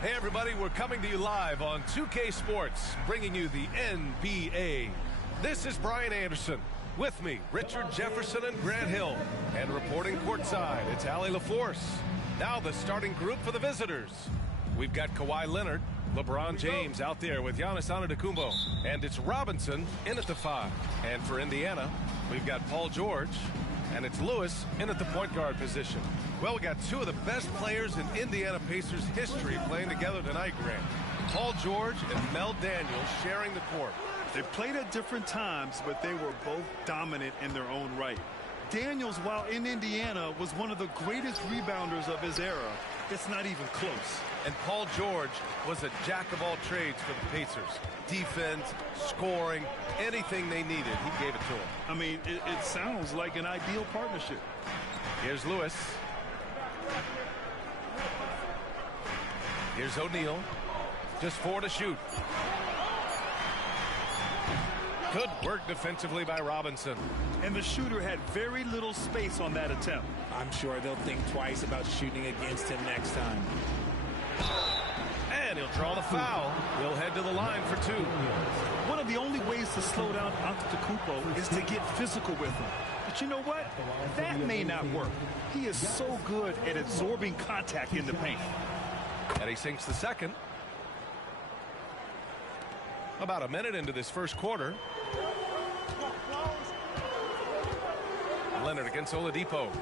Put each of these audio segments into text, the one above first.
Hey everybody, we're coming to you live on 2K Sports, bringing you the NBA. This is Brian Anderson. With me, Richard Jefferson and Grant Hill. And reporting courtside, it's Allie LaForce. Now the starting group for the visitors. We've got Kawhi Leonard, LeBron James out there with Giannis Antetokounmpo. And it's Robinson in at the 5. And for Indiana, we've got Paul George. And it's Lewis in at the point guard position. Well, we got two of the best players in Indiana Pacers history playing together tonight, Grant. Paul George and Mel Daniels sharing the court. They played at different times, but they were both dominant in their own right. Daniels, while in Indiana, was one of the greatest rebounders of his era. It's not even close. And Paul George was a jack of all trades for the Pacers. Defense, scoring, anything they needed, he gave it to them. I mean, it sounds like an ideal partnership. Here's Lewis. Here's O'Neal. Just 4 to shoot. Good work defensively by Robinson. And the shooter had very little space on that attempt. I'm sure they'll think twice about shooting against him next time. And he'll draw the foul. He'll head to the line for 2. One of the only ways to slow down Antetokounmpo is to get physical with him. But you know what? That may not work. He is so good at absorbing contact in the paint. And he sinks the second. About a minute into this first quarter. Leonard against Oladipo.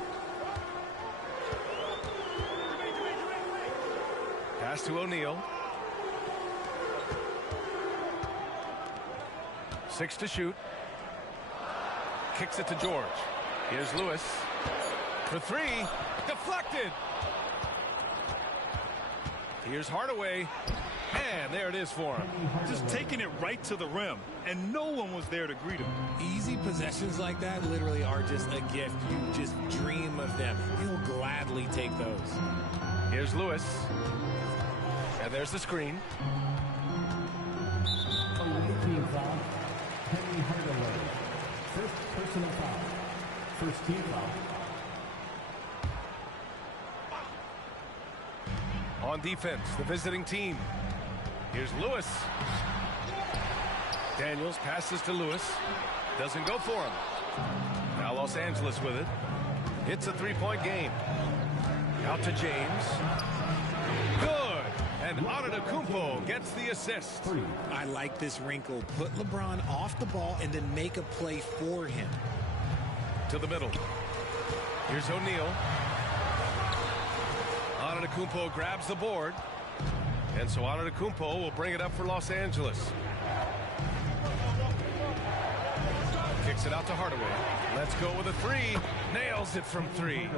Pass to O'Neal. 6 to shoot. Kicks it to George. Here's Lewis. For 3. Deflected. Here's Hardaway. And there it is for him. Just taking it right to the rim. And no one was there to greet him. Easy possessions like that literally are just a gift. You just dream of them. He'll gladly take those. Here's Lewis. And there's the screen. Team foul. Henry Hardaway. First personal foul. First team foul. On defense, the visiting team. Here's Lewis. Daniels passes to Lewis. Doesn't go for him. Now Los Angeles with it. It's a 3-point game. Out to James. Good. And Antetokounmpo gets the assist. I like this wrinkle. Put LeBron off the ball and then make a play for him. To the middle. Here's O'Neal. Antetokounmpo grabs the board. And so Antetokounmpo will bring it up for Los Angeles. Kicks it out to Hardaway. Let's go with a 3. Nails it from 3.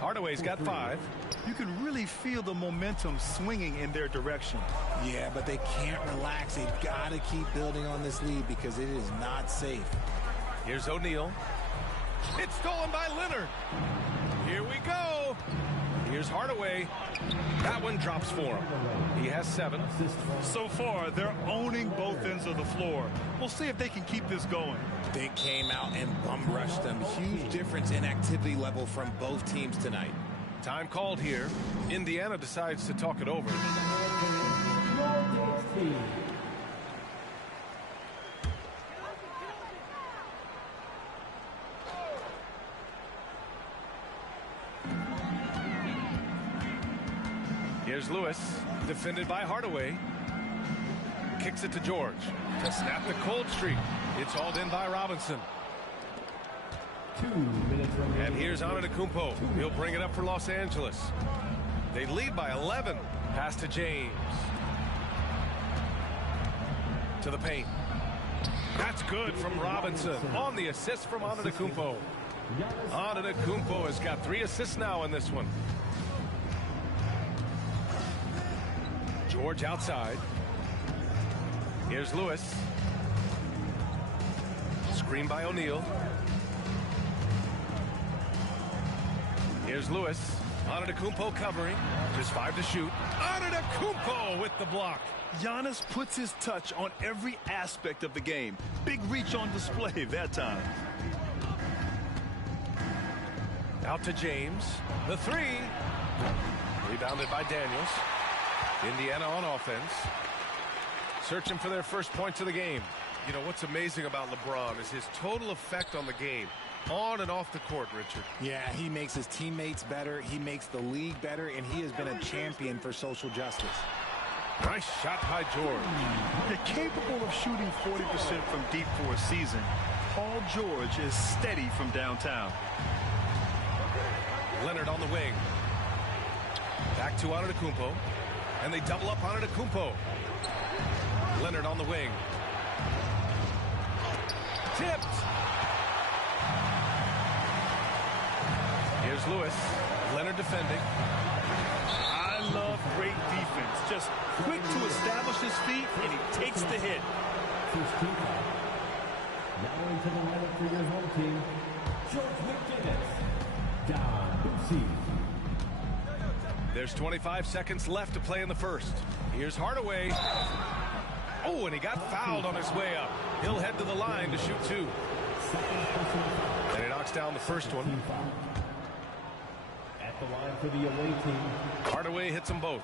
Hardaway's got 5. You can really feel the momentum swinging in their direction. Yeah, but they can't relax. They've got to keep building on this lead because it is not safe. Here's O'Neal. It's stolen by Leonard. Here we go. Here's Hardaway. That one drops for him. He has 7. So far, they're owning both ends of the floor. We'll see if they can keep this going. They came out and bum rushed them. Huge difference in activity level from both teams tonight. Time called here. Indiana decides to talk it over. Here's Lewis, defended by Hardaway. Kicks it to George to snap the cold streak. It's hauled in by Robinson. 2 minutes remaining. And here's Antetokounmpo. He'll bring it up for Los Angeles. They lead by 11. Pass to James. To the paint. That's good from Robinson. On the assist from Antetokounmpo. Antetokounmpo has got 3 assists now in this one. George outside. Here's Lewis. Screen by O'Neal. Here's Lewis. Antetokounmpo covering. Just 5 to shoot. Antetokounmpo with the block. Giannis puts his touch on every aspect of the game. Big reach on display that time. Out to James. The 3. Rebounded by Daniels. Indiana on offense. Searching for their first points of the game. You know, what's amazing about LeBron is his total effect on the game, on and off the court, Richard. Yeah, he makes his teammates better, he makes the league better, and he has been a champion for social justice. Nice shot by George. They're capable of shooting 40% from deep for a season. Paul George is steady from downtown. Leonard on the wing. Back to Antetokounmpo. And they double up Antetokounmpo. Leonard on the wing. Tipped. Here's Lewis. Leonard defending. I love great defense. Just quick to establish his feet, and he takes the hit. First team foul. Now into the lineup for your home team, George McGinnis. Down, Boosie. There's 25 seconds left to play in the first. Here's Hardaway. Oh, and he got fouled on his way up. He'll head to the line to shoot two. And he knocks down the first one. At the line for the away team. Hardaway hits them both.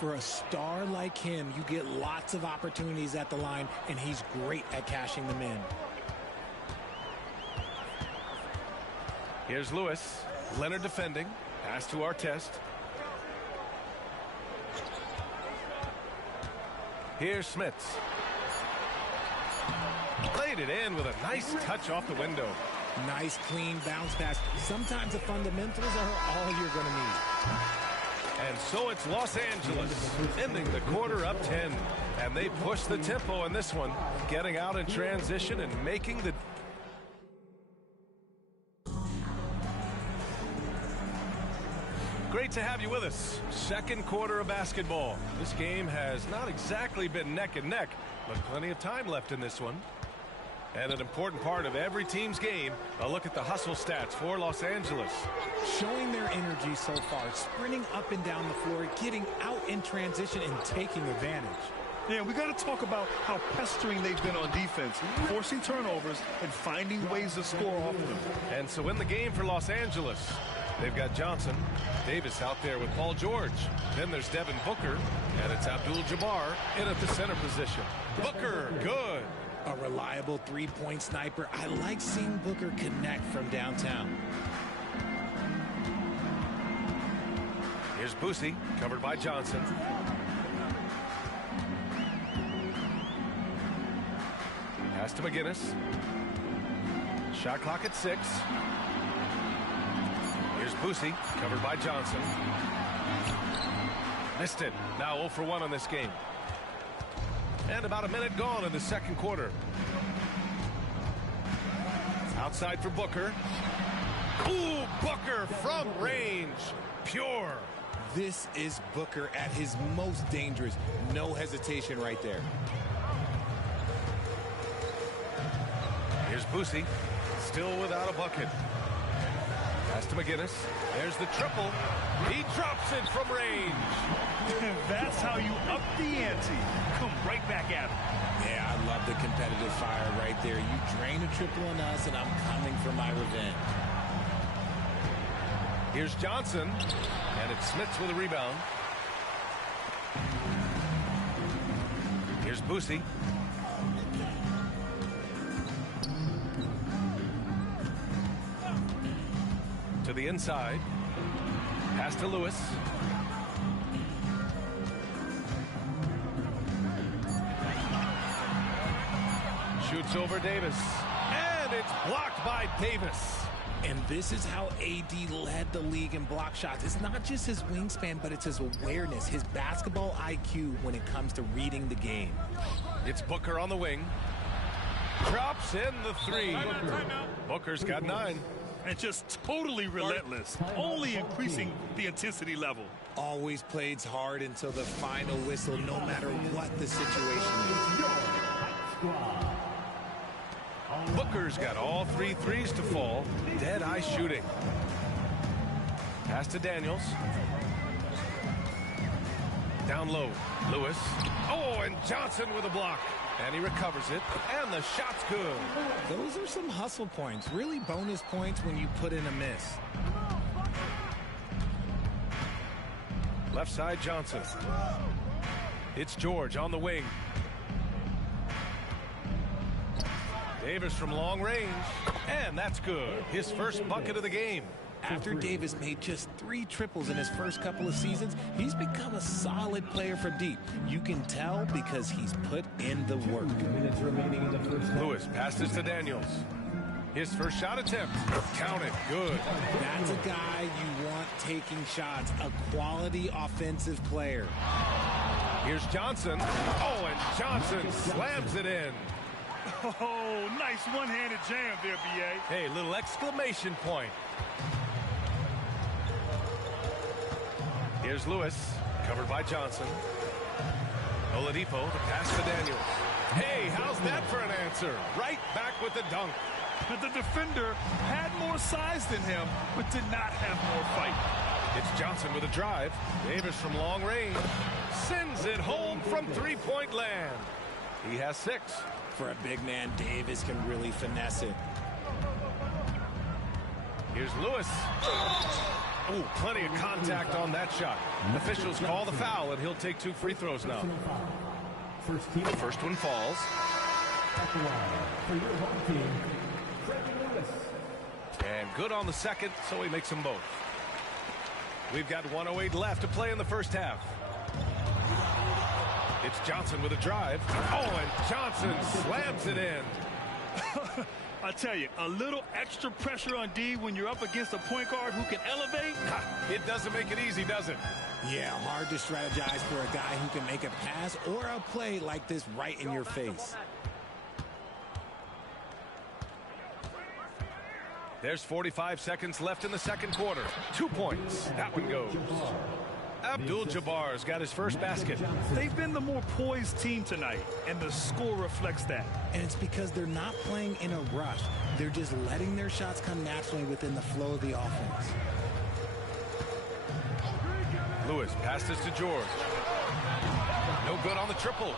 For a star like him, you get lots of opportunities at the line, and he's great at cashing them in. Here's Lewis. Leonard defending. Pass to Artest. Here's Smits. Played it in with a nice touch off the window. Nice, clean bounce pass. Sometimes the fundamentals are all you're going to need. And so it's Los Angeles, ending the quarter up 10. And they push the tempo in this one, getting out in transition and making the... Great to have you with us. Second quarter of basketball. This game has not exactly been neck and neck, but plenty of time left in this one. And an important part of every team's game, a look at the hustle stats for Los Angeles. Showing their energy so far, sprinting up and down the floor, getting out in transition and taking advantage. Yeah, we got to talk about how pestering they've been on defense, forcing turnovers and finding ways to score off of them. And so in the game for Los Angeles, they've got Johnson, Davis out there with Paul George. Then there's Devin Booker, and it's Abdul-Jabbar in at the center position. Booker, good. A reliable three-point sniper. I like seeing Booker connect from downtown. Here's Boosie, covered by Johnson. Pass to McGinnis. Shot clock at 6. Here's Boosie, covered by Johnson. Missed it. Now 0 for 1 on this game. And about a minute gone in the second quarter. Outside for Booker. Ooh, Booker from range. Pure. This is Booker at his most dangerous. No hesitation right there. Here's Boosie, still without a bucket. Pass to McGinnis. There's the triple. He drops it from range. That's how you up the ante. Come right back at him. Yeah, I love the competitive fire right there. You drain a triple on us, and I'm coming for my revenge. Here's Johnson, and it's Smits with a rebound. Here's Boosie. To the inside. Pass to Lewis. Shoots over Davis. And it's blocked by Davis. And this is how AD led the league in block shots. It's not just his wingspan, but it's his awareness, his basketball IQ when it comes to reading the game. It's Booker on the wing. Drops in the 3. Booker's got 9. And just totally relentless, only increasing the intensity level. Always plays hard until the final whistle, no matter what the situation is. Booker's got all 3 threes to fall. Dead-eye shooting. Pass to Daniels. Down low. Lewis. Oh, and Johnson with a block. And he recovers it. And the shot's good. Those are some hustle points. Really bonus points when you put in a miss. Left side, Johnson. It's George on the wing. Davis from long range, and that's good. His first bucket of the game. After Davis made just 3 triples in his first couple of seasons, he's become a solid player from deep. You can tell because he's put in the work. Minutes remaining in the first half. Lewis passes to Daniels. His first shot attempt. Counted. Good. That's a guy you want taking shots, a quality offensive player. Here's Johnson. Oh, and Johnson slams it in. Oh, nice one-handed jam there, B.A. Hey, little exclamation point. Here's Lewis, covered by Johnson. Oladipo, the pass to Daniels. Hey, how's that for an answer? Right back with the dunk. But the defender had more size than him, but did not have more fight. It's Johnson with a drive. Davis from long range sends it home from three-point land. He has 6. For a big man, Davis can really finesse it. Here's Lewis. Oh, plenty of contact on that shot. Officials call the foul, and he'll take 2 free throws now. The first one falls. At the line for your home team, Freddie Lewis. And good on the second, so he makes them both. We've got 1:08 left to play in the first half. It's Johnson with a drive. Oh, and Johnson slams it in. I tell you, a little extra pressure on D when you're up against a point guard who can elevate. It doesn't make it easy, does it? Yeah, hard to strategize for a guy who can make a pass or a play like this right in your face. There's 45 seconds left in the second quarter. 2 points. That one goes. Abdul-Jabbar's got his first basket. They've been the more poised team tonight, and the score reflects that. And it's because they're not playing in a rush. They're just letting their shots come naturally within the flow of the offense. Lewis passes to George. No good on the triple.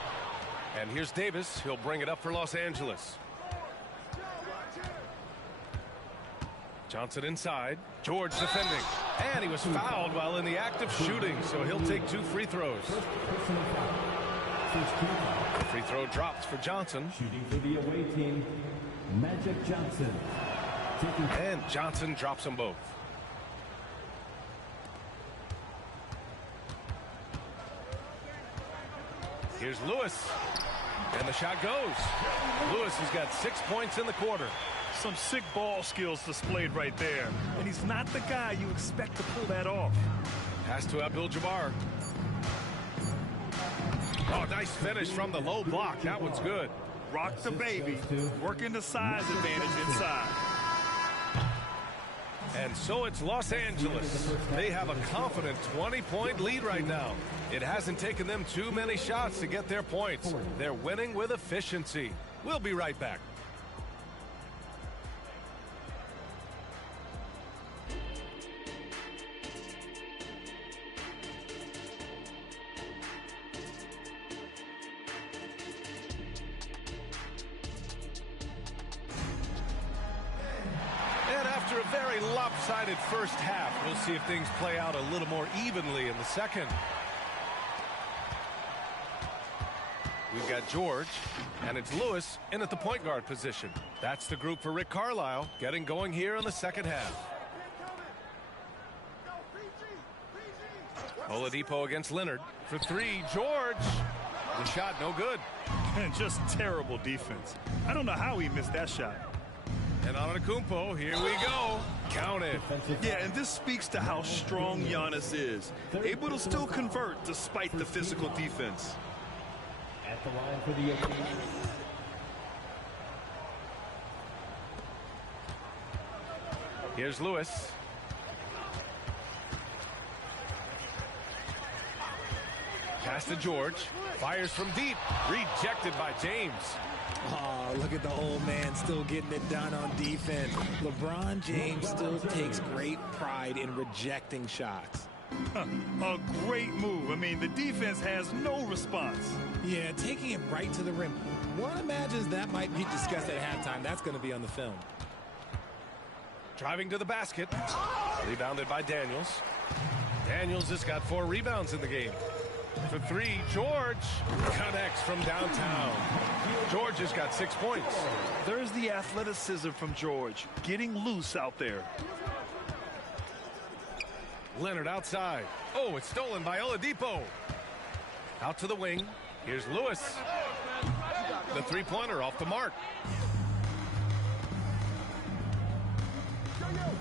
And here's Davis. He'll bring it up for Los Angeles. Johnson inside. George defending. And he was fouled while in the act of shooting, so he'll take 2 free throws. Free throw drops for Johnson. Shooting for the away team, Magic Johnson. And Johnson drops them both. Here's Lewis. And the shot goes. Lewis has got 6 points in the quarter. Some sick ball skills displayed right there. And he's not the guy you expect to pull that off. Pass to Abdul-Jabbar. Oh, nice finish from the low block. That one's good. Rock the baby. Working the size advantage inside. And so it's Los Angeles. They have a confident 20-point lead right now. It hasn't taken them too many shots to get their points. They're winning with efficiency. We'll be right back. After a very lopsided first half, we'll see if things play out a little more evenly in the second. We've got George, and it's Lewis in at the point guard position. That's the group for Rick Carlisle getting going here in the second half. Oladipo against Leonard for 3. George. The shot no good. And just terrible defense. I don't know how he missed that shot. And Antetokounmpo, here we go. Count it. Yeah, and this speaks to how strong Giannis is. Able to still convert despite the physical defense. At the line for the 18. Here's Lewis. Pass to George. Fires from deep. Rejected by James. Oh, look at the old man still getting it done on defense. LeBron James still takes great pride in rejecting shots. A great move. I mean, the defense has no response. Yeah, taking it right to the rim. One imagines that might be discussed at halftime. That's going to be on the film. Driving to the basket. Rebounded by Daniels. Daniels has got 4 rebounds in the game. For three, George connects from downtown. George has got 6 points. There's the athleticism from George, getting loose out there. Leonard outside. Oh, it's stolen by Oladipo. Out to the wing. Here's Lewis. The three-pointer off the mark.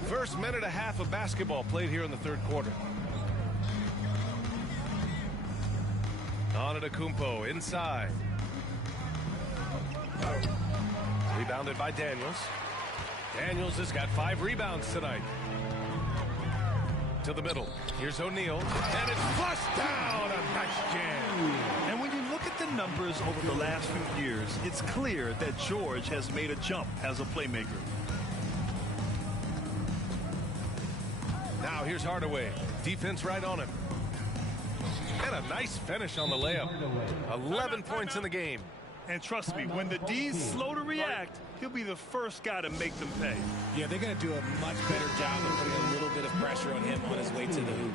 First minute and a half of basketball played here in the third quarter. Antetokounmpo inside. Rebounded by Daniels. Daniels has got 5 rebounds tonight. To the middle. Here's O'Neal. And it's flushed down. A nice jam. And when you look at the numbers over the last few years, it's clear that George has made a jump as a playmaker. Now here's Hardaway. Defense right on him. And a nice finish on the layup. 11 points in the game. And trust me, when the D's slow to react, he'll be the first guy to make them pay. Yeah, they're going to do a much better job of putting a little bit of pressure on him on his way to the hoop.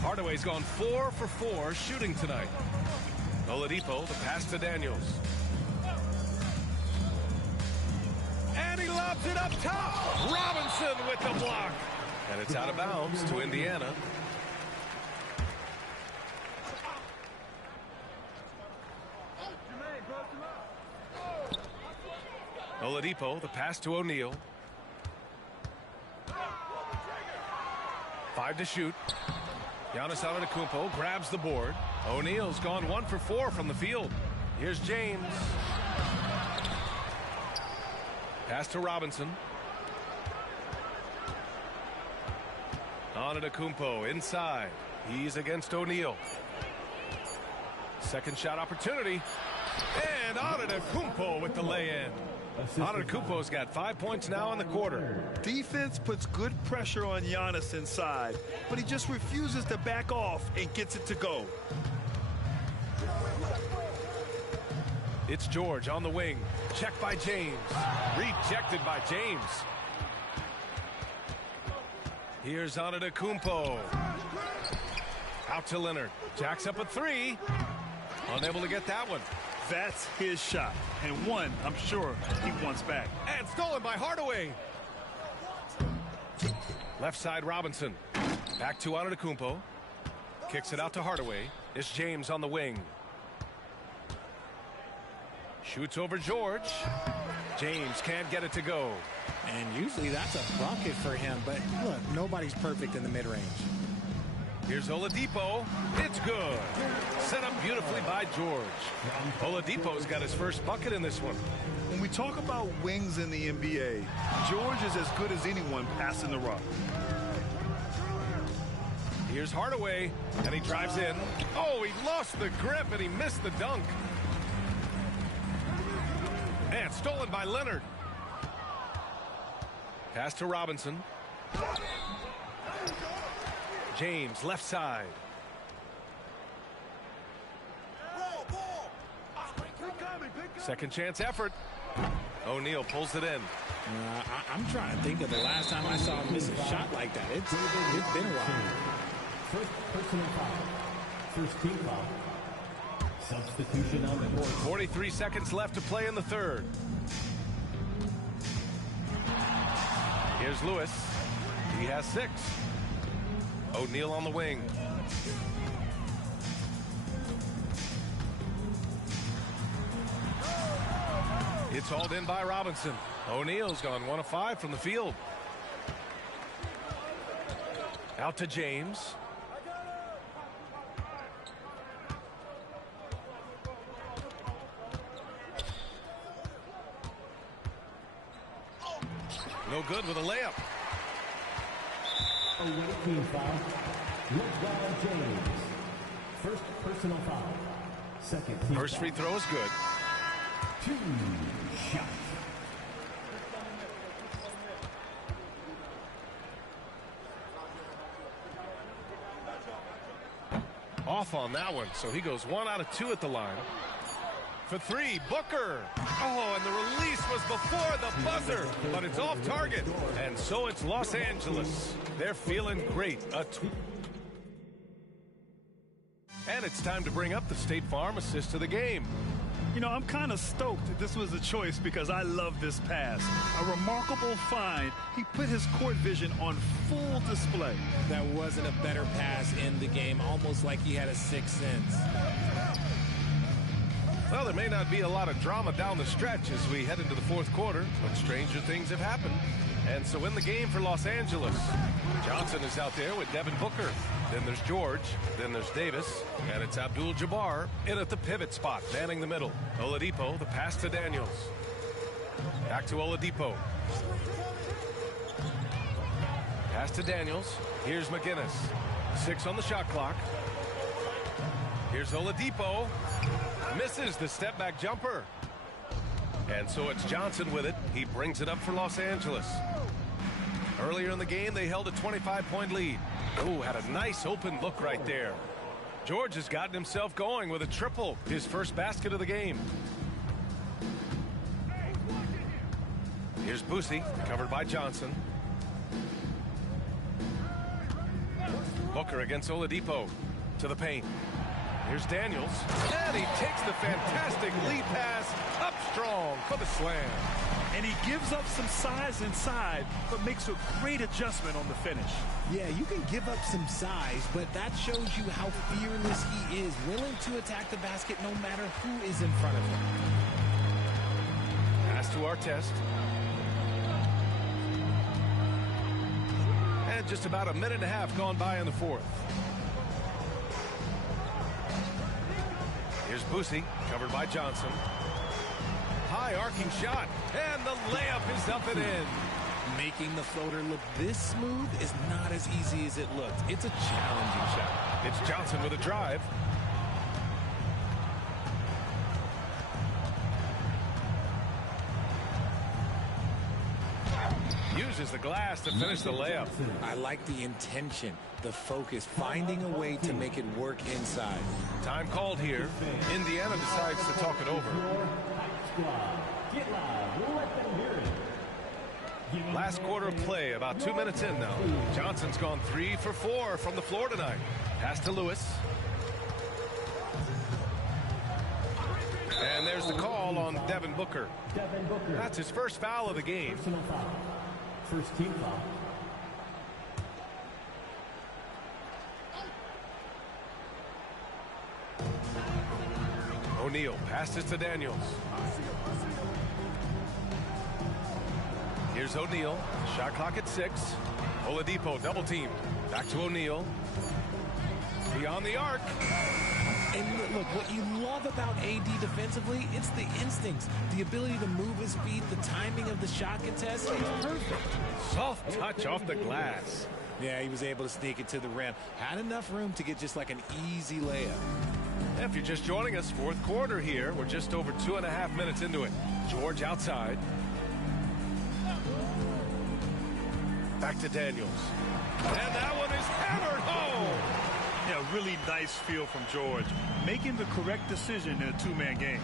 Hardaway's gone 4 for 4 shooting tonight. Oladipo, the pass to Daniels. And he lobs it up top. Robinson with the block. And it's out of bounds to Indiana. Oladipo, the pass to O'Neal. 5 to shoot. Giannis Antetokounmpo grabs the board. O'Neal's gone 1 for 4 from the field. Here's James. Pass to Robinson. Antetokounmpo inside. He's against O'Neal. Second shot opportunity. And Antetokounmpo with the lay-in. Antetokounmpo's got 5 points now in the quarter. Defense puts good pressure on Giannis inside, but he just refuses to back off and gets it to go. It's George on the wing. Checked by James. Rejected by James. Here's Antetokounmpo. Out to Leonard. Jacks up a 3. Unable to get that one. That's his shot, and one I'm sure he wants back. And stolen by Hardaway. Left side Robinson. Back to Antetokounmpo. Kicks it out to Hardaway. It's James on the wing. Shoots over George. James can't get it to go. And usually that's a bucket for him, but look, nobody's perfect in the mid-range. Here's Oladipo. It's good. Set up beautifully by George. Oladipo's got his first bucket in this one. When we talk about wings in the NBA, George is as good as anyone passing the rock. Here's Hardaway, and he drives in. Oh, he lost the grip, and he missed the dunk. And stolen by Leonard. Pass to Robinson. James, left side. Second chance effort. O'Neal pulls it in. I'm trying to think of the last time I saw him miss a shot like that. It's been a while. First personal foul. First team foul. Substitution on the board. 43 seconds left to play in the third. Here's Lewis. He has 6. O'Neal on the wing. It's hauled in by Robinson. O'Neal's gone 1 of 5 from the field. Out to James. No good with a layup. Away team foul. LeBron James. First personal foul. Second team First free throw is good. 2 shots. Off on that one, so he goes 1 out of 2 at the line. For 3, Booker. Oh, and the release was before the buzzer, but it's off target. And so it's Los Angeles. They're feeling great. And it's time to bring up the State Farm assist of the game. You know, I'm kind of stoked that this was a choice because I love this pass. A remarkable find. He put his court vision on full display. That wasn't a better pass in the game, almost like he had a sixth sense. Well, there may not be a lot of drama down the stretch as we head into the fourth quarter, but stranger things have happened. And so in the game for Los Angeles, Johnson is out there with Devin Booker. Then there's George. Then there's Davis. And it's Abdul-Jabbar in at the pivot spot, manning the middle. Oladipo, the pass to Daniels. Back to Oladipo. Pass to Daniels. Here's McGinnis. 6 on the shot clock. Here's Oladipo. Misses the step-back jumper. And so it's Johnson with it. He brings it up for Los Angeles. Earlier in the game, they held a 25-point lead. Oh, had a nice open look right there. George has gotten himself going with a triple, his first basket of the game. Here's Boosie, covered by Johnson. Booker against Oladipo to the paint. Here's Daniels, and he takes the fantastic lead pass up strong for the slam. And he gives up some size inside, but makes a great adjustment on the finish. Yeah, you can give up some size, but that shows you how fearless he is, willing to attack the basket no matter who is in front of him. Pass to Artest. And just about a minute and a half gone by in the fourth. Here's Boosie, covered by Johnson. High arcing shot, and the layup is up and in. Making the floater look this smooth is not as easy as it looked. It's a challenging shot. It's Johnson with a drive. Uses the glass to finish the layup. I like the intention, the focus, finding a way to make it work inside. Time called here. Indiana decides to talk it over. Last quarter of play, about 2 minutes in now. Johnson's gone 3 for 4 from the floor tonight. Pass to Lewis. And there's the call on Devin Booker. That's his first foul of the game. First team foul. O'Neal passes to Daniels. Here's O'Neal. Shot clock at 6. Oladipo double team. Back to O'Neal. Beyond the arc. And look, what you love about AD defensively, it's the instincts, the ability to move his feet, the timing of the shot contest. It's perfect. Soft touch off the glass. Yeah, he was able to sneak it to the rim. Had enough room to get just like an easy layup. If you're just joining us, fourth quarter here. We're just over 2.5 minutes into it. George outside. Back to Daniels. And that one is hammered home. Yeah, really nice feel from George. Making the correct decision in a two-man game.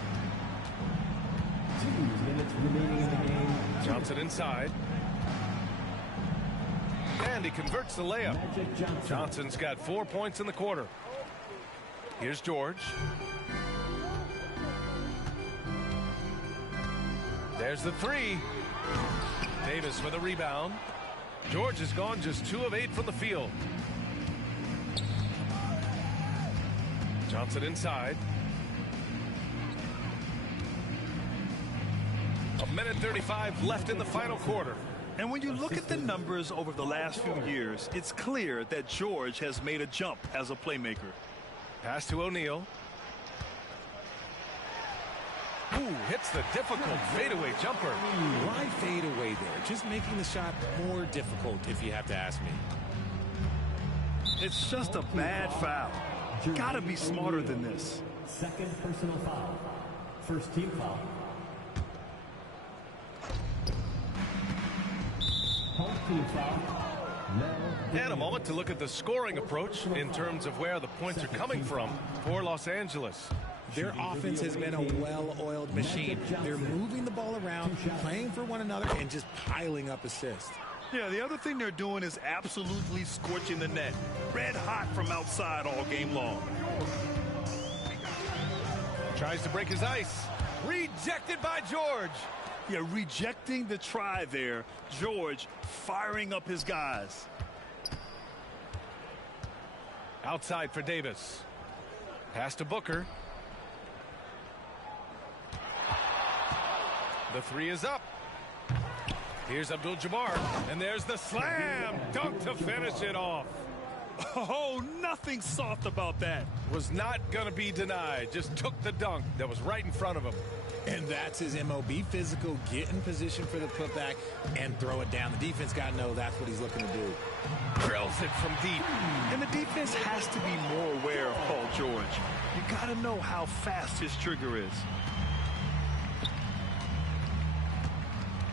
2 minutes remaining in the game. Johnson inside. And he converts the layup. Magic Johnson. Johnson's got 4 points in the quarter. Here's George. There's the 3. Davis with a rebound. George has gone just 2 of 8 from the field. Johnson inside. 1:35 left in the final quarter. And when you look at the numbers over the last few years, it's clear that George has made a jump as a playmaker. Pass to O'Neal. Ooh, hits the difficult fadeaway jumper. Why fade away there? Just making the shot more difficult, if you have to ask me. It's just a bad foul. Gotta be smarter than this. Second personal foul. First team foul. Home team foul. And a moment to look at the scoring approach in terms of where the points are coming from for Los Angeles. Their offense has been a well-oiled machine. They're moving the ball around, playing for one another, and just piling up assists. Yeah, the other thing they're doing is absolutely scorching the net. Red hot from outside all game long. Tries to break his ice. Rejected by George. Yeah, rejecting the try there. George firing up his guys. Outside for Davis. Pass to Booker. The three is up. Here's Abdul-Jabbar. And there's the slam dunk to finish it off. Oh, nothing soft about that. Was not going to be denied. Just took the dunk that was right in front of him. And that's his MO. Be physical, get in position for the putback, and throw it down. The defense got to know that's what he's looking to do. Drills it from deep. And the defense has to be more aware of Paul George. You got to know how fast his trigger is.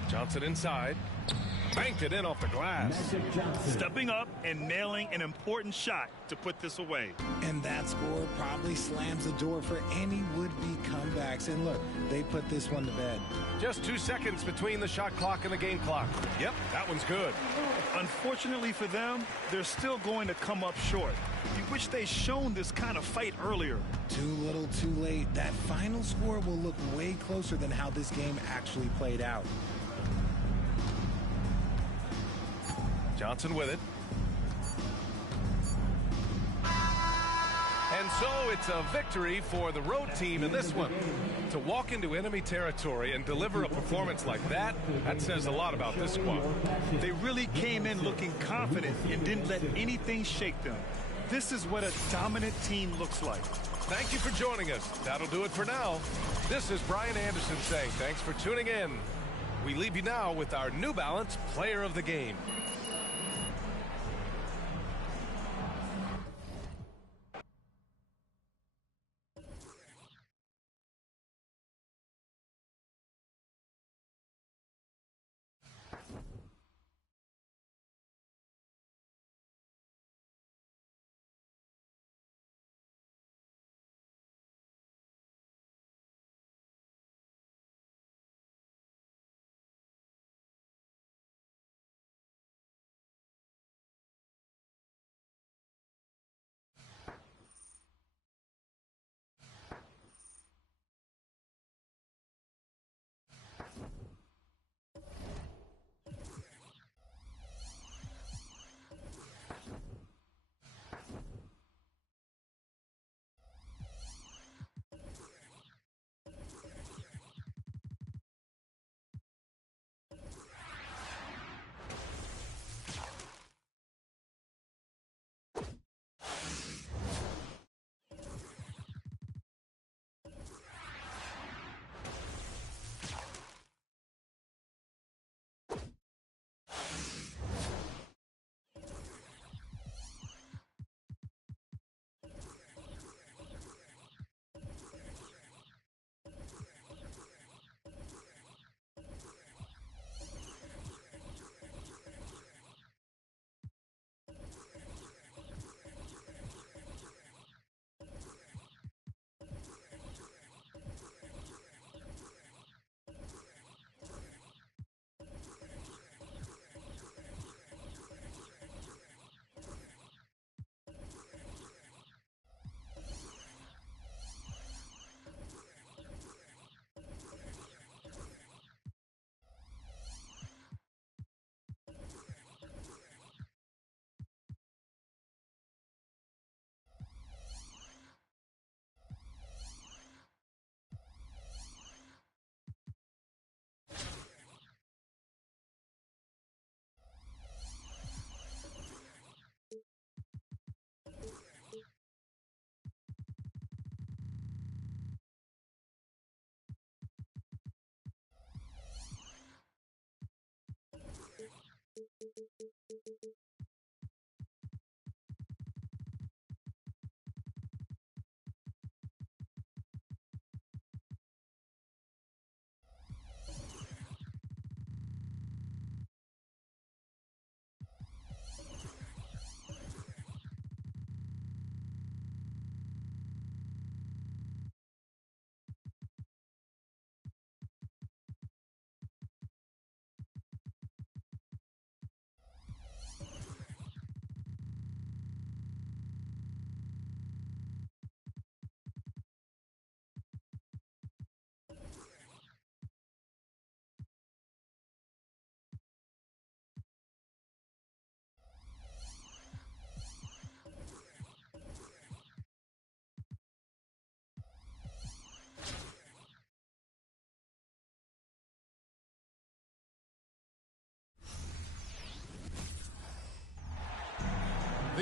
Johnson inside. Banked it in off the glass. Stepping up and nailing an important shot to put this away. And that score probably slams the door for any would-be comebacks. And look, they put this one to bed. Just 2 seconds between the shot clock and the game clock. Yep, that one's good. Unfortunately for them, they're still going to come up short. You wish they'd shown this kind of fight earlier. Too little, too late. That final score will look way closer than how this game actually played out. Johnson with it. And so it's a victory for the road team in this one. To walk into enemy territory and deliver a performance like that, that says a lot about this squad. They really came in looking confident and didn't let anything shake them. This is what a dominant team looks like. Thank you for joining us. That'll do it for now. This is Brian Anderson saying thanks for tuning in. We leave you now with our New Balance Player of the Game.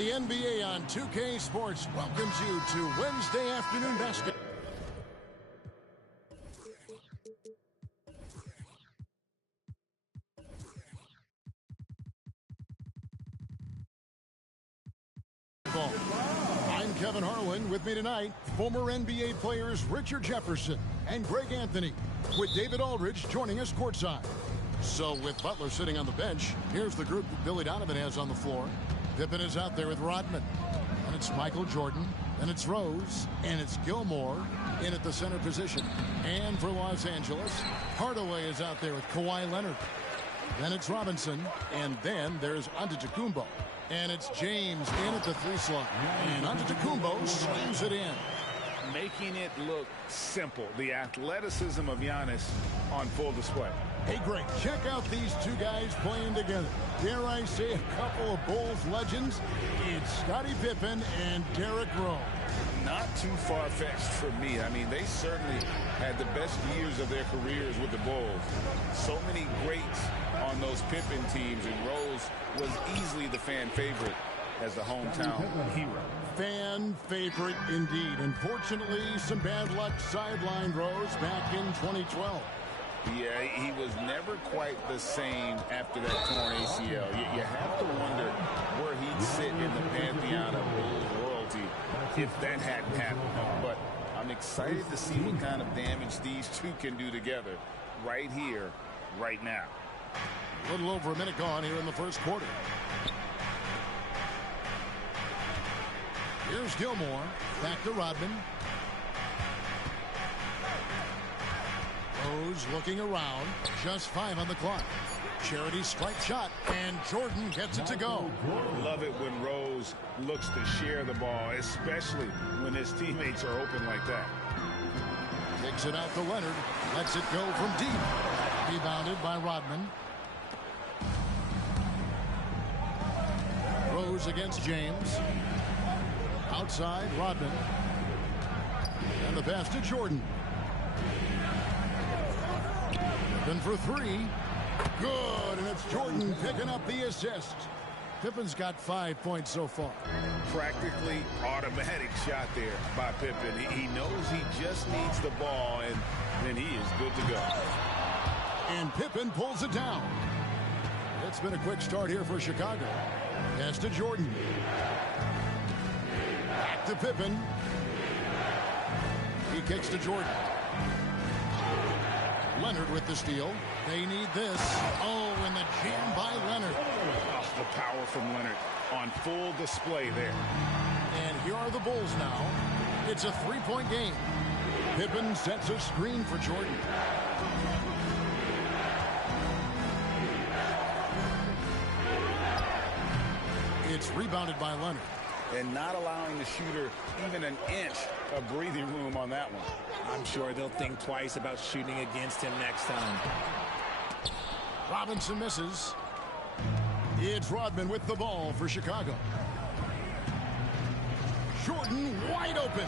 The NBA on 2K Sports welcomes you to Wednesday afternoon basketball. I'm Kevin Harlan. With me tonight, former NBA players Richard Jefferson and Greg Anthony, with David Aldridge joining us courtside. So with Butler sitting on the bench, here's the group that Billy Donovan has on the floor. Pippen is out there with Rodman. And it's Michael Jordan. And it's Rose. And it's Gilmore in at the center position. And for Los Angeles, Hardaway is out there with Kawhi Leonard. Then it's Robinson. And then there's Antetokounmpo. And it's James in at the 3 slot. And Antetokounmpo slams it in. Making it look simple. The athleticism of Giannis on full display. Hey, Greg, check out these two guys playing together. Dare I say a couple of Bulls legends? It's Scottie Pippen and Derrick Rose. Not too far-fetched for me. I mean, they certainly had the best years of their careers with the Bulls. So many greats on those Pippen teams, and Rose was easily the fan favorite as the hometown hero. Fan favorite indeed. Unfortunately, some bad luck sidelined Rose back in 2012. Yeah, he was never quite the same after that torn ACL. You have to wonder where he'd sit in the pantheon of Bulls royalty if that hadn't happened. But I'm excited to see what kind of damage these two can do together right here, right now. A little over a minute gone here in the first quarter. Here's Gilmore. Back to Rodman. Rose looking around. Just 5 on the clock. Charity strike shot. And Jordan gets it to go. Love it when Rose looks to share the ball, especially when his teammates are open like that. Kicks it out to Leonard. Lets it go from deep. Rebounded by Rodman. Rose against James. Outside, Rodman. And the pass to Jordan. Then for 3. Good, and it's Jordan picking up the assist. Pippen's got 5 points so far. Practically automatic shot there by Pippen. He knows he just needs the ball, and then he is good to go. And Pippen pulls it down. It's been a quick start here for Chicago. Pass to Jordan. Back to Pippen. He kicks to Jordan. Leonard with the steal. They need this. Oh, and the jam by Leonard. Oh, the power from Leonard on full display there. And here are the Bulls now. It's a 3-point game. Pippen sets a screen for Jordan. It's rebounded by Leonard. And not allowing the shooter even an inch of breathing room on that one. I'm sure they'll think twice about shooting against him next time. Robinson misses. It's Rodman with the ball for Chicago. Jordan wide open.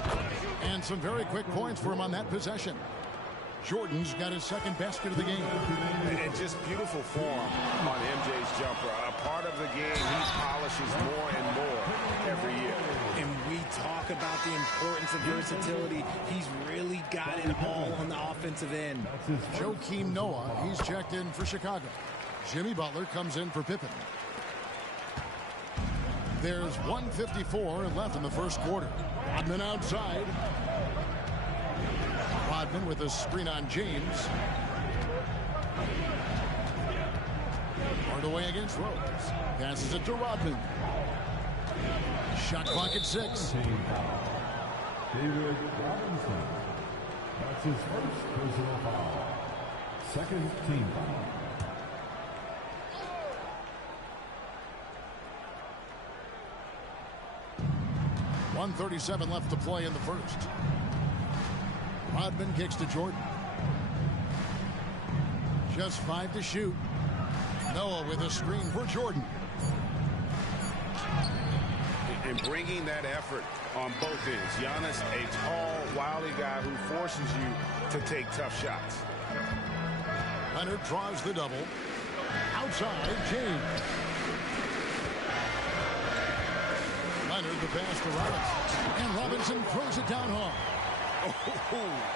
And some very quick points for him on that possession. Jordan's got his second basket of the game. And just beautiful form on MJ's jumper. A part of the game he polishes more and more every year. And we talk about the importance of versatility. He's really got it all on the offensive end. Joakim Noah, he's checked in for Chicago. Jimmy Butler comes in for Pippen. There's 1:54 left in the first quarter. Rodman outside. Rodman with a screen on James. Hardaway against Rose. Passes it to Rodman. Shot clock at 6. David Robinson. That's his first personal foul. Second team foul. .137 left to play in the first. Rodman kicks to Jordan. Just 5 to shoot. Noah with a screen for Jordan. And bringing that effort on both ends. Giannis, a tall, wily guy who forces you to take tough shots. Leonard draws the double. Outside, James. the pass to Robinson. And Robinson throws it down hard. Oh,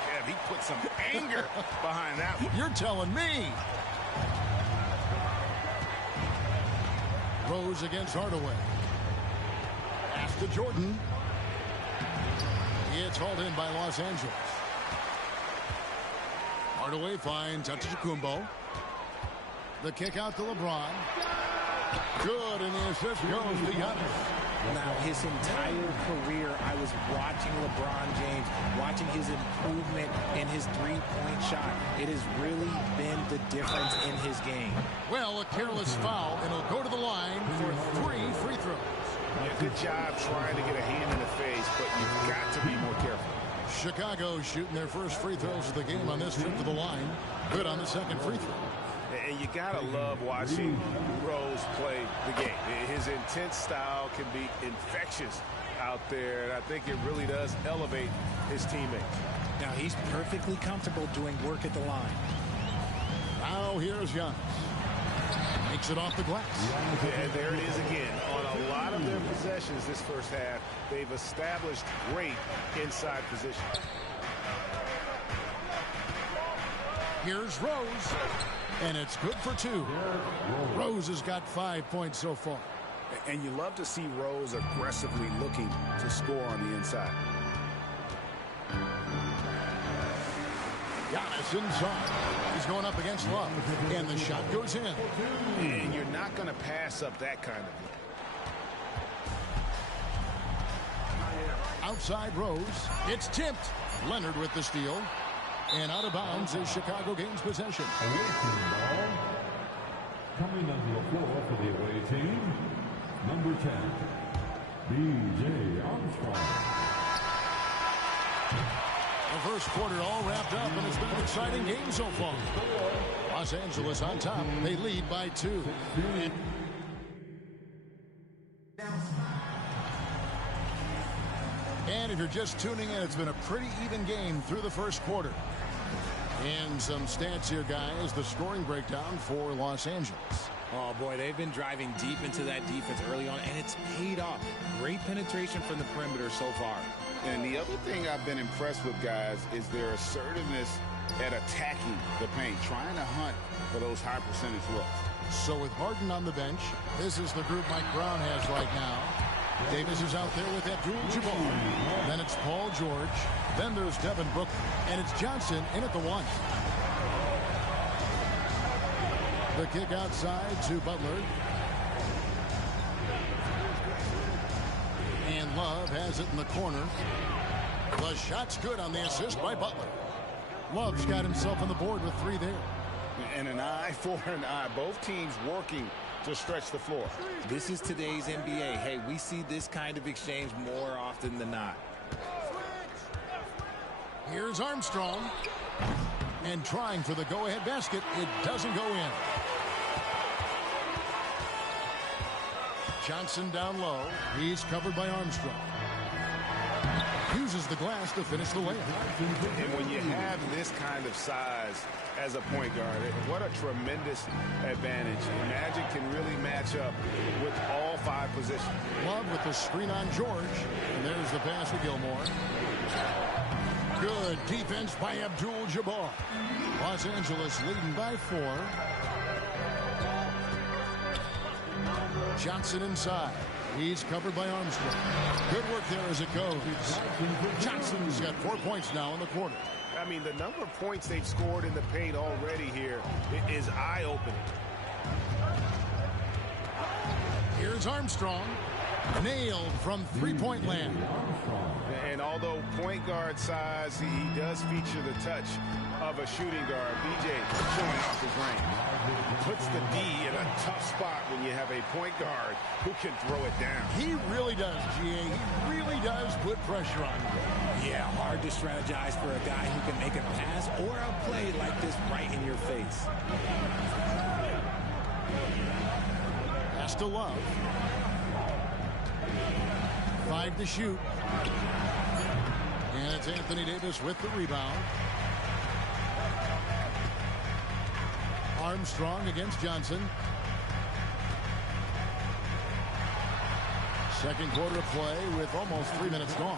Kev, he put some anger behind that one. You're telling me. Rose against Hardaway. Pass to Jordan. It's hauled in by Los Angeles. Hardaway finds Antetokounmpo. The kick out to LeBron. Good, and the assist goes to Giannis. Now, his entire career, I was watching LeBron James, watching his improvement in his three-point shot. It has really been the difference in his game. Well, a careless foul, and he'll go to the line for 3 free throws. Yeah, good job trying to get a hand in the face, but you've got to be more careful. Chicago shooting their first free throws of the game on this trip to the line. Good on the second free throw. And you gotta love watching Rose play the game. His intense style can be infectious out there, and I think it really does elevate his teammates. Now, he's perfectly comfortable doing work at the line. Now here's Giannis. Makes it off the glass. And there it is again. On a lot of their possessions this first half, they've established great inside position. Here's Rose. And it's good for 2. Rose has got 5 points so far. And you love to see Rose aggressively looking to score on the inside. Giannis inside. He's going up against Love. And the shot goes in. And you're not going to pass up that kind of look. Outside Rose. It's tipped. Leonard with the steal. And out of bounds is Chicago gains possession. Away team ball. Coming onto the floor for the away team, number 10, B.J. Armstrong. The first quarter all wrapped up, and it's been an exciting game so far. Los Angeles on top. They lead by 2. And if you're just tuning in, it's been a pretty even game through the first quarter. And some stats here, guys. The scoring breakdown for Los Angeles. Oh, boy, they've been driving deep into that defense early on, and it's paid off. Great penetration from the perimeter so far. And the other thing I've been impressed with, guys, is their assertiveness at attacking the paint, trying to hunt for those high percentage looks. So with Harden on the bench, this is the group Mike Brown has right now. Davis is out there with Abdul-Jabbar. Then it's Paul George. Then there's Devin Booker. And it's Johnson in at the 1. The kick outside to Butler. And Love has it in the corner. The shot's good on the assist by Butler. Love's got himself on the board with 3 there. And an eye for an eye. Both teams working to stretch the floor. This is today's NBA. Hey, we see this kind of exchange more often than not. Here's Armstrong. And trying for the go-ahead basket. It doesn't go in. Johnson down low. He's covered by Armstrong. Uses the glass to finish the layup. And when you have this kind of size as a point guard, what a tremendous advantage. Magic can really match up with all 5 positions. Love with the screen on George. And there's the pass to Gilmore. Good defense by Abdul-Jabbar. Los Angeles leading by 4. Johnson inside. He's covered by Armstrong. Good work there as it goes. Johnson's got 4 points now in the quarter. I mean, the number of points they've scored in the paint already here is eye-opening. Here's Armstrong. Nailed from three-point land. And although point guard size, he does feature the touch of a shooting guard. BJ showing off his range. Puts the D in a tough spot when you have a point guard who can throw it down. He really does, GA. He really does put pressure on you. Yeah, hard to strategize for a guy who can make a pass or a play like this right in your face. Pass to Love. 5 to shoot. And it's Anthony Davis with the rebound. Armstrong against Johnson. Second quarter play with almost 3 minutes gone.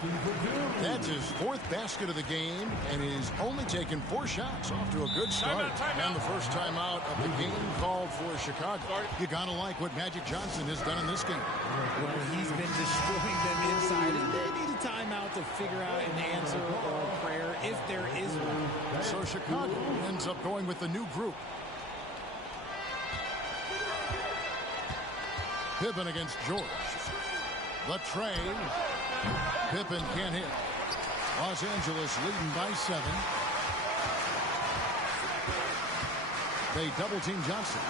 That's his 4th basket of the game, and he's only taken 4 shots. Off to a good start. And the first timeout of the game called for Chicago. You gotta like what Magic Johnson has done in this game. Well, he's been destroying them inside, and they need a timeout to figure out an answer or a prayer if there is one. So Chicago ends up going with the new group. Pippen against George. The tray. Pippen can't hit. Los Angeles leading by 7. They double team Johnson.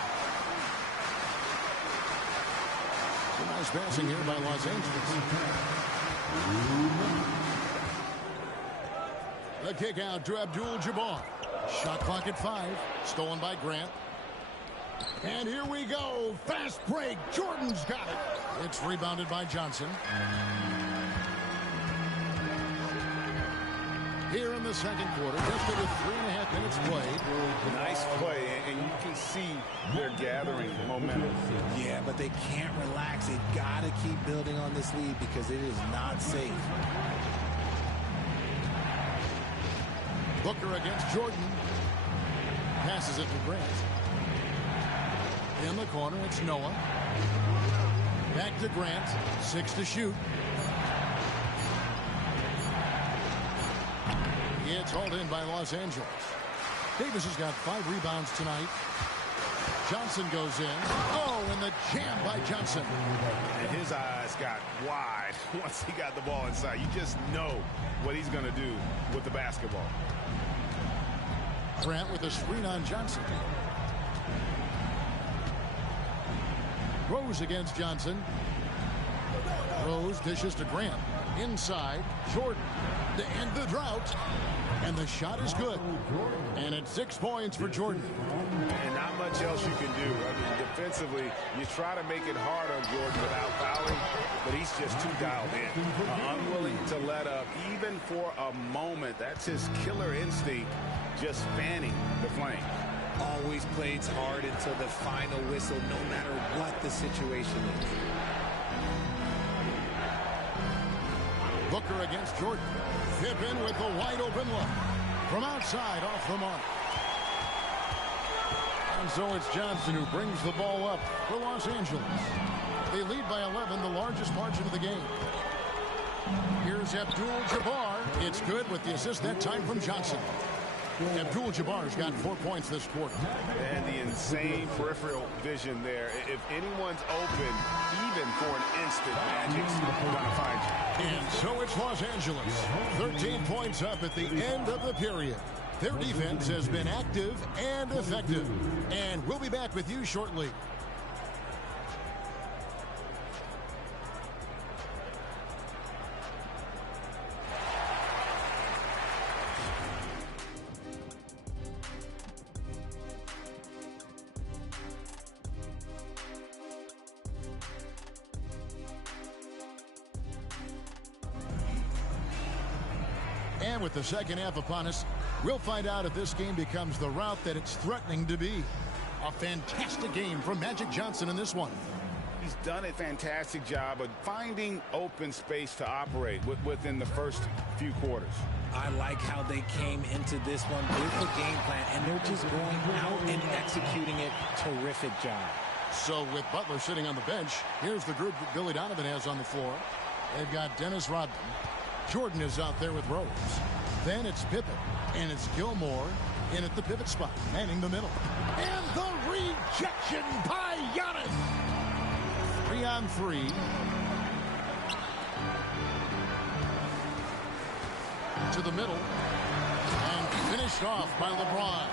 Nice passing here by Los Angeles. The kick out to Abdul-Jabbar. Shot clock at 5. Stolen by Grant. And here we go. Fast break. Jordan's got it. It's rebounded by Johnson. Here in the second quarter, just over 3.5 minutes played. Nice play, and you can see they're gathering momentum. Yeah, but they can't relax. They've got to keep building on this lead because it is not safe. Booker against Jordan. Passes it to Grant. In the corner, it's Noah. Back to Grant. 6 to shoot. It's hauled in by Los Angeles. Davis has got 5 rebounds tonight. Johnson goes in. Oh, and the jam by Johnson. And his eyes got wide once he got the ball inside. You just know what he's going to do with the basketball. Grant with a screen on Johnson. Rose against Johnson. Rose dishes to Grant. Inside, Jordan to end the drought. And the shot is good. And it's 6 points for Jordan. And not much else you can do. I mean, defensively, you try to make it hard on Jordan without fouling, but he's just too dialed in. Unwilling to let up, even for a moment. That's his killer instinct, just fanning the flame. Always plays hard until the final whistle, no matter what the situation is. Booker against Jordan. Pippen with the wide open look. From outside, off the mark. And so it's Johnson who brings the ball up for Los Angeles. They lead by 11, the largest margin of the game. Here's Abdul-Jabbar. It's good with the assist that time from Johnson. Abdul-Jabbar's got 4 points this quarter. And the insane peripheral vision there. If anyone's open, even for an instant, Magic's going to find you. And so it's Los Angeles. 13 points up at the end of the period. Their defense has been active and effective. And we'll be back with you shortly. And with the second half upon us, we'll find out if this game becomes the route that it's threatening to be. A fantastic game from Magic Johnson in this one. He's done a fantastic job of finding open space to operate within the first few quarters. I like how they came into this one with the game plan, and they're just going out and executing it. Terrific job. So with Butler sitting on the bench, here's the group that Billy Donovan has on the floor. They've got Dennis Rodman. Jordan is out there with Rose. Then it's Pippen. And it's Gilmore in at the pivot spot, manning the middle. And the rejection by Giannis. 3-on-3. To the middle. And finished off by LeBron.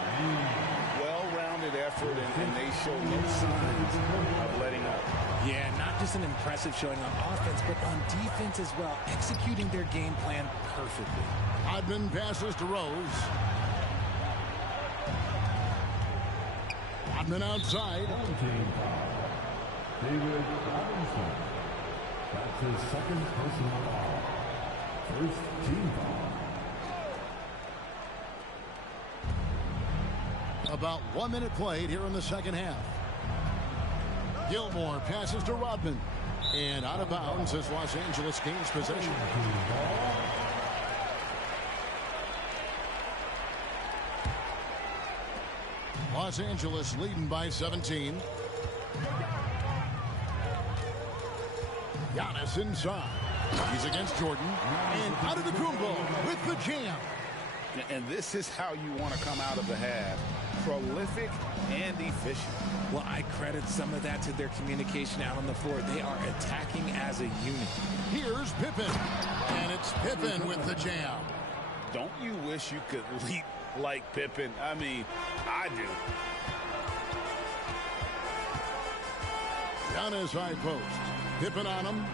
Well-rounded effort, and they show no signs of letting up. Yeah, not just an impressive showing on offense, but on defense as well, executing their game plan perfectly. Rodman passes to Rose. Rodman outside. David Robinson. That's his second personal foul. First team foul. About 1 minute played here in the second half. Gilmore passes to Rodman. And out of bounds as Los Angeles gains possession. Los Angeles leading by 17. Giannis inside. He's against Jordan. And Antetokounmpo with the jam. And this is how you want to come out of the half. Prolific and efficient. Well, I credit some of that to their communication out on the floor. They are attacking as a unit. Here's Pippen. And it's Pippen with the jam. Don't you wish you could leap like Pippen? I mean, I do. Giannis high post. Pippen on him.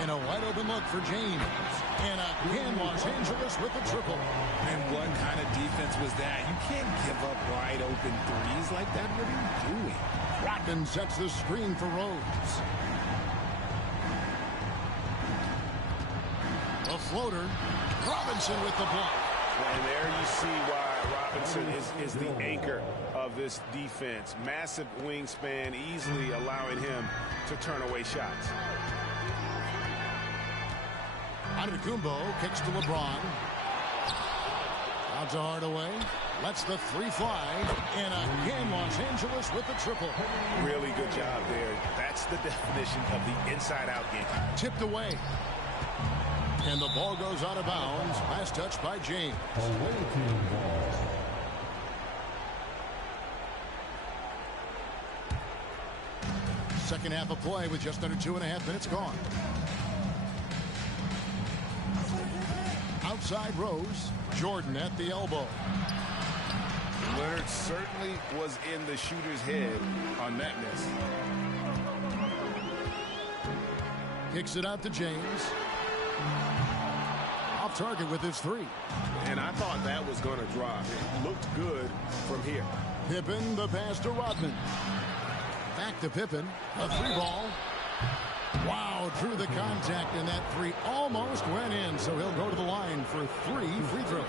And a wide open look for James. And again, Los Angeles with the triple. And what kind of defense was that? You can't give up wide open threes like that. What are you doing? Rodman sets the screen for Rose. A floater. Robinson with the block. And there you see why Robinson is the anchor of this defense. Massive wingspan, easily allowing him to turn away shots. Antetokounmpo kicks to LeBron. Out to Hardaway. Lets the three fly. And again, Los Angeles with the triple. Really good job there. That's the definition of the inside-out game. Tipped away. And the ball goes out of bounds. Last touch by James. Second half of play with just under 2.5 minutes gone. Outside Rose. Jordan at the elbow. Leonard certainly was in the shooter's head on that miss. Kicks it out to James. Off target with his three. And I thought that was going to drop. It looked good from here. Pippen, the pass to Rodman. Back to Pippen. A three ball. Wow, drew the contact, and that three almost went in, so he'll go to the line for 3 free throws.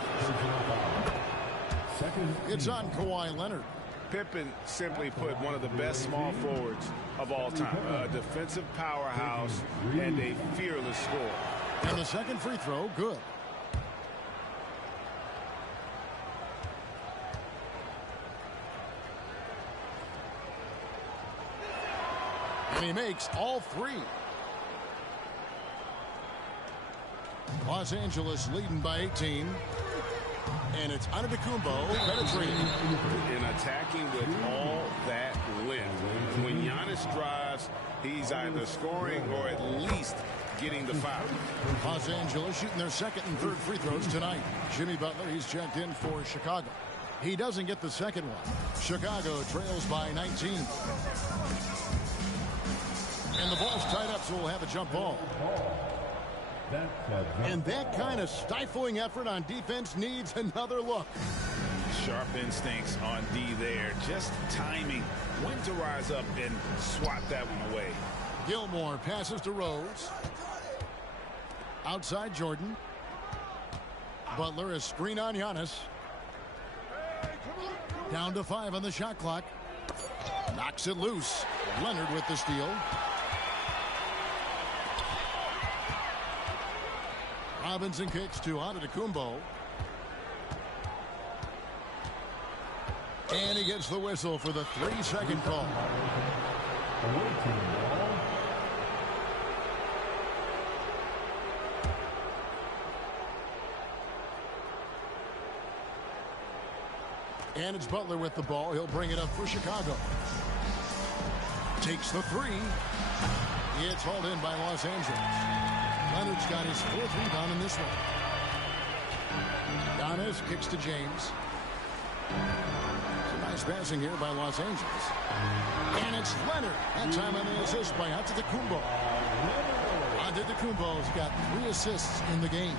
It's on Kawhi Leonard. Pippen, simply put, one of the best small forwards of all time. A defensive powerhouse and a fearless scorer. And the second free throw, good. And he makes all three. Los Angeles leading by 18. And it's Antetokounmpo penetrating. And attacking with all that length. When Giannis drives, he's either scoring or at least getting the foul. Los Angeles shooting their second and third free throws tonight. Jimmy Butler, he's checked in for Chicago. He doesn't get the second one. Chicago trails by 19. And the ball's tied up, so we'll have a jump ball. And that kind of stifling effort on defense needs another look. Sharp instincts on D there. Just timing when to rise up and swat that one away. Gilmore passes to Rose. Outside Jordan. Butler, a screen on Giannis. Down to 5 on the shot clock. Knocks it loose. Leonard with the steal. Robinson kicks to Antetokounmpo. And he gets the whistle for the 3-second call. And it's Butler with the ball. He'll bring it up for Chicago. Takes the three. It's hauled in by Los Angeles. Leonard's got his 4th rebound in this one. Giannis kicks to James. Some nice passing here by Los Angeles. And it's Leonard. That time on the assist by Antetokounmpo. Antetokounmpo's got 3 assists in the game.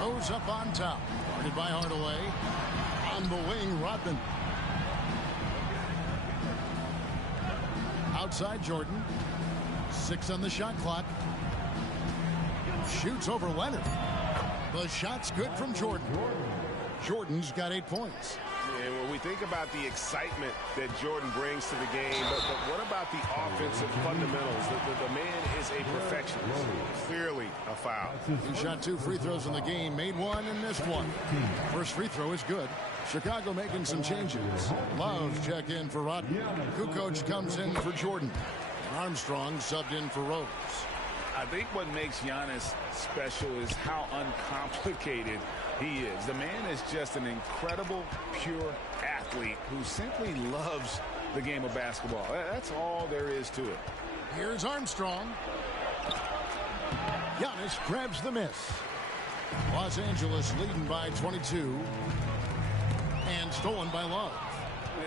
Rose up on top. Guarded by Hardaway. On the wing, Rodman. Outside Jordan. 6 on the shot clock. Shoots over Leonard. The shot's good from Jordan. Jordan's got 8 points. And when we think about the excitement that Jordan brings to the game, but what about the offensive fundamentals? The man is a perfectionist. Clearly a foul. He shot 2 free throws in the game, made 1 and missed 1. First free throw is good. Chicago making some changes. Love check in for Rodney. Kukoc comes in for Jordan. And Armstrong subbed in for Rose. I think what makes Giannis special is how uncomplicated he is. The man is just an incredible, pure athlete who simply loves the game of basketball. That's all there is to it. Here's Armstrong. Giannis grabs the miss. Los Angeles leading by 22. And stolen by Love.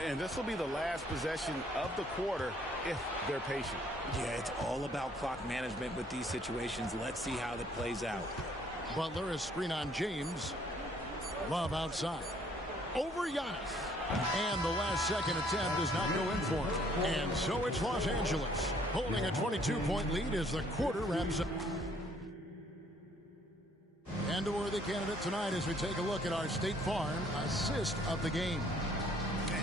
And this will be the last possession of the quarter if they're patient. Yeah, it's all about clock management with these situations. Let's see how that plays out. Butler is screen on James. Love outside. Over Giannis. And the last second attempt does not go in for him. And so it's Los Angeles holding a 22-point lead as the quarter wraps up. And a worthy candidate tonight as we take a look at our State Farm assist of the game.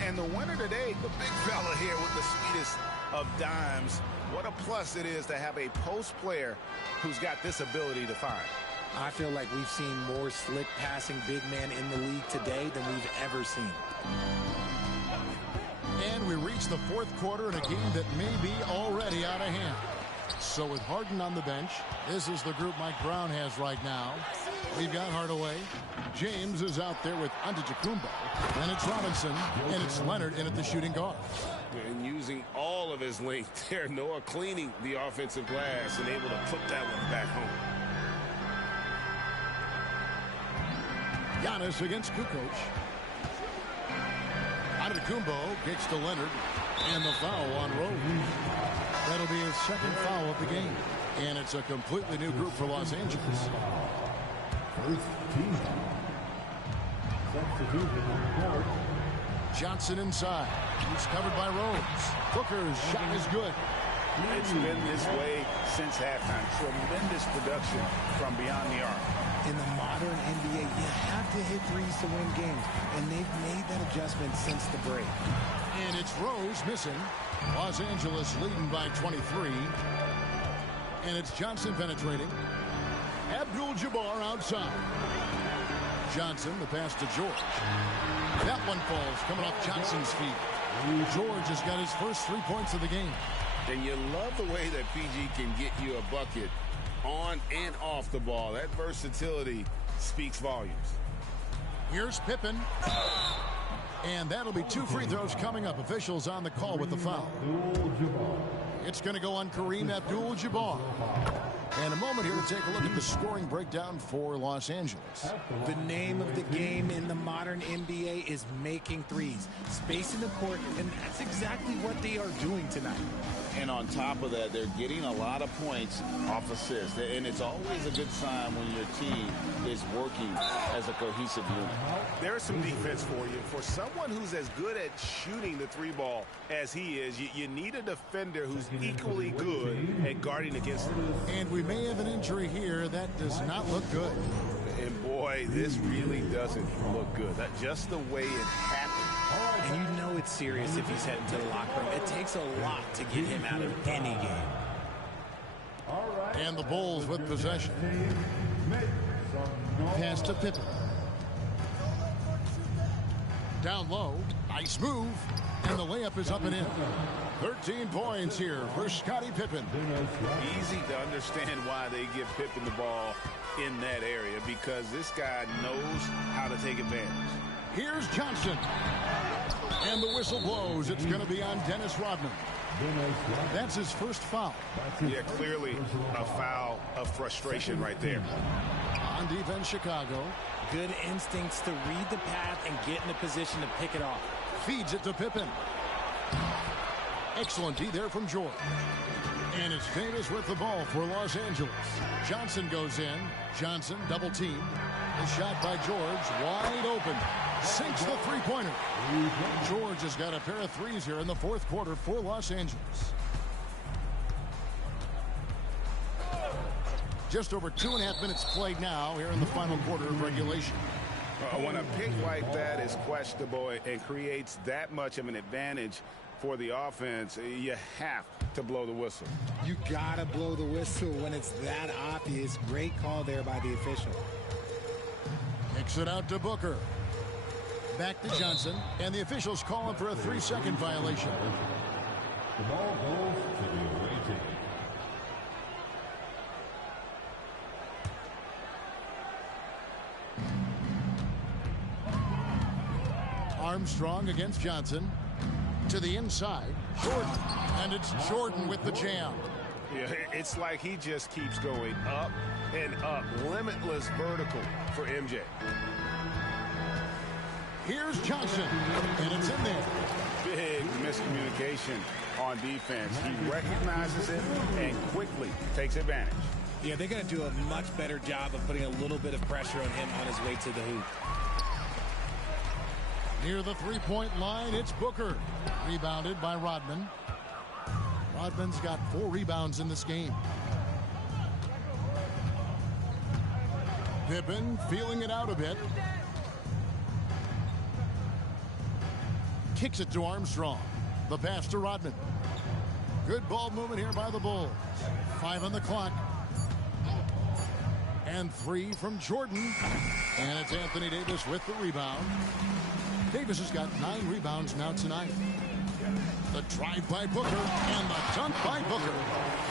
And the winner today, the big fella here with the sweetest of dimes. What a plus it is to have a post player who's got this ability to find. I feel like we've seen more slick passing big men in the league today than we've ever seen. And we reach the fourth quarter in a game that may be already out of hand. So with Harden on the bench, this is the group Mike Brown has right now. We've got Hardaway. James is out there with Antetokounmpo. And it's Robinson. And it's Leonard in at the shooting guard. And using all of his length there, Noah cleaning the offensive glass and able to put that one back home. Giannis against Kukoc. Antetokounmpo kicks to Leonard. And the foul on Rose. That'll be his second foul of the game. And it's a completely new group for Los Angeles. First team. Substitution on the court. Johnson inside. He's covered by Rose. Booker's shot is good. It's been this way since halftime. Tremendous production from beyond the arc. In the modern NBA, you have to hit threes to win games, and they've made that adjustment since the break. And it's Rose missing. Los Angeles leading by 23. And it's Johnson penetrating. Abdul-Jabbar outside. Johnson, the pass to George. That one falls, coming off Johnson's feet. George has got his first 3 points of the game. And you love the way that PG can get you a bucket on and off the ball. That versatility speaks volumes. Here's Pippen. And that'll be 2 free throws coming up. Officials on the call with the foul. It's going to go on Kareem Abdul-Jabbar. And a moment here to take a look at the scoring breakdown for Los Angeles. The name of the game in the modern NBA is making threes. Space in the court, and that's exactly what they are doing tonight. And on top of that, they're getting a lot of points off assists. And it's always a good sign when your team is working as a cohesive unit. There's some defense for you. For someone who's as good at shooting the 3-ball as he is, you need a defender who's equally good at guarding against it. And we may have an injury here. That does not look good. And boy, this really doesn't look good. That's just the way it happened. And you know it's serious if he's heading to the locker room. It takes a lot to get him out of any game. And the Bulls with possession. Pass to Pippen. Down low. Nice move. And the layup is up and in. 13 points here for Scottie Pippen. Easy to understand why they give Pippen the ball in that area, because this guy knows how to take advantage. Here's Johnson. And the whistle blows. It's going to be on Dennis Rodman. That's his first foul. Yeah, clearly a foul of frustration right there. On defense, Chicago. Good instincts to read the path and get in a position to pick it off. Feeds it to Pippen. Excellent D there from George. And it's Davis with the ball for Los Angeles. Johnson goes in. Johnson double team. The shot by George wide open. Sinks the three-pointer. George has got a pair of threes here in the fourth quarter for Los Angeles. Just over 2.5 minutes played now here in the final quarter of regulation. When a pick like that is questionable and creates that much of an advantage for the offense, you have to blow the whistle. You gotta blow the whistle when it's that obvious. Great call there by the official. Kicks it out to Booker. Back to Johnson, and the officials call him for a 3-second violation. The ball goes to the away team. Armstrong against Johnson. To the inside, Jordan. And it's Jordan with the jam. Yeah, it's like he just keeps going up and up. Limitless vertical for MJ. Here's Johnson, and it's in there. Big miscommunication on defense. He recognizes it and quickly takes advantage. Yeah, they're going to do a much better job of putting a little bit of pressure on him on his way to the hoop. Near the three-point line, it's Booker. Rebounded by Rodman. Rodman's got 4 rebounds in this game. Pippen feeling it out a bit. Kicks it to Armstrong. The pass to Rodman. Good ball movement here by the Bulls. 5 on the clock. And 3 from Jordan. And it's Anthony Davis with the rebound. Davis has got 9 rebounds now tonight. The drive by Booker and the dunk by Booker.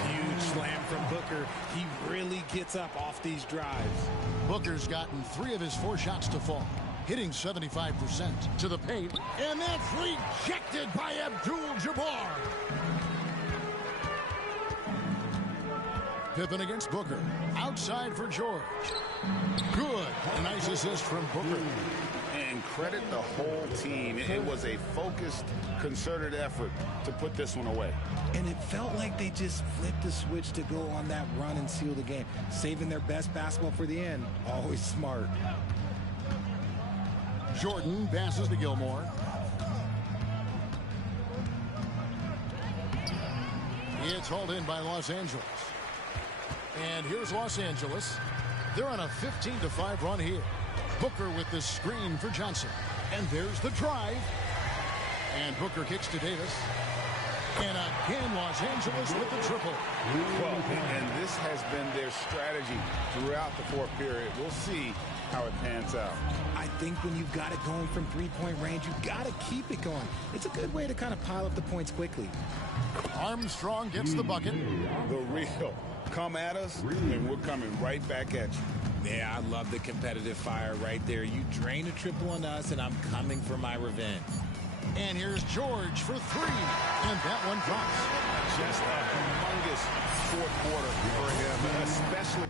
Huge slam from Booker. He really gets up off these drives. Booker's gotten 3 of his 4 shots to fall, hitting 75% to the paint, and that's rejected by Abdul-Jabbar. Pippen against Booker. Outside for George. Good. A nice assist from Booker. And credit the whole team. It was a focused, concerted effort to put this one away. And it felt like they just flipped the switch to go on that run and seal the game. Saving their best basketball for the end. Always smart. Jordan passes to Gilmore. It's hauled in by Los Angeles. And here's Los Angeles. They're on a 15-5 run here. Booker with the screen for Johnson. And there's the drive. And Booker kicks to Davis. And again, Los Angeles with the triple. Well, and this has been their strategy throughout the 4th period. We'll see how it pans out. I think when you've got it going from 3-point range, you've got to keep it going. It's a good way to kind of pile up the points quickly. Armstrong gets the bucket. The real. Come at us, and we're coming right back at you. Yeah, I love the competitive fire right there. You drain a triple on us, and I'm coming for my revenge. And here's George for 3. And that one drops. Just a humongous 4th quarter for him, especially.